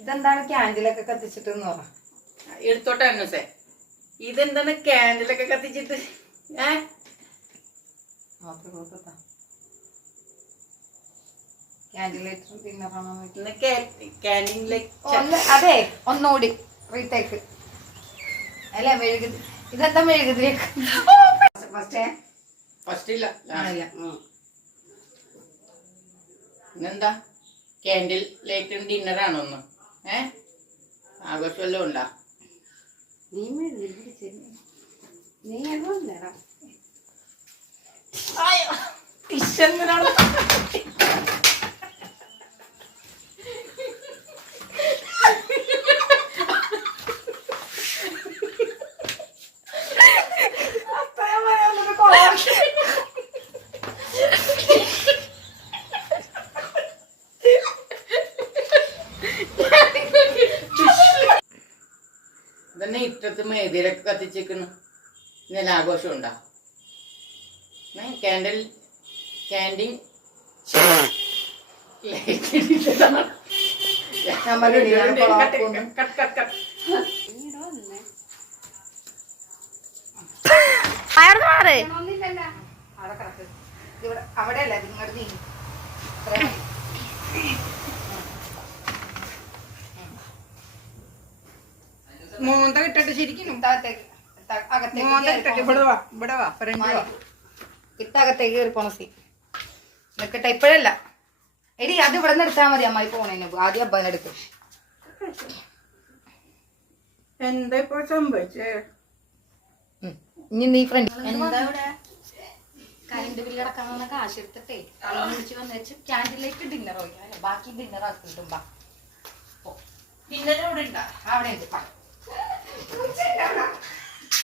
ഇതെന്താണ് ക്യാൻഡിലൊക്കെ കത്തിച്ചിട്ട് എടുത്തോട്ടെ അന്നൂസേ. ഇതെന്താണ് ക്യാൻഡിലൊക്കെ കത്തിച്ചിട്ട്? അതെ ഒന്നുകൂടി റീടേക്ക്. അല്ല മെഴുകുതി. ഇതെന്താ മെഴുകുതിരിയൊക്കെ ഫസ്റ്റ് ഇല്ല ഇന്നെന്താ ക്യാൻഡിൽ ലൈറ്റ് ഡിന്നറാണോ ഒന്ന്? ആഘോഷം വല്ലതും ഉണ്ടാ? ഇതന്നെ ഇട്ടത്ത് മേതിരൊക്കെ കത്തിച്ചേക്കുന്നു. ഇന്നലെ ആഘോഷം ഉണ്ടാ? ക്യാൻഡിൽ ക്യാൻഡിങ് അവിടെ അല്ല നിങ്ങളുടെ നീ മോന്ത കിട്ടട്ടെ ശരിക്കും. ഇട്ടകത്തേക്ക് കയറി പോണ സീ നിൽക്കട്ടെ. ഇപ്പഴല്ല എടി, അത് ഇവിടെ നിന്ന് എടുത്താൽ മതി. അമ്മായി പോണേന് ആദ്യം അബ്ബാനെ എടുക്കും. എന്താ ഇപ്പൊ സംഭവിച്ചേ? ഇനി നീ ഫ്രണ്ട് എന്താ ഇവിടെ കറണ്ട് ബില്ല് അടക്കാൻ കാശ് എടുത്തിട്ടേ കള്ളം കുടിച്ച് വന്നു വെച്ച് ക്യാൻഡിലേക്ക് ഡിന്നർ പോയി. ബാക്കി ഡിന്നർ ആക്കിയിട്ടും ഡിന്നർ അവിടെ ഉണ്ടാ? അവിടെ ഉണ്ട്.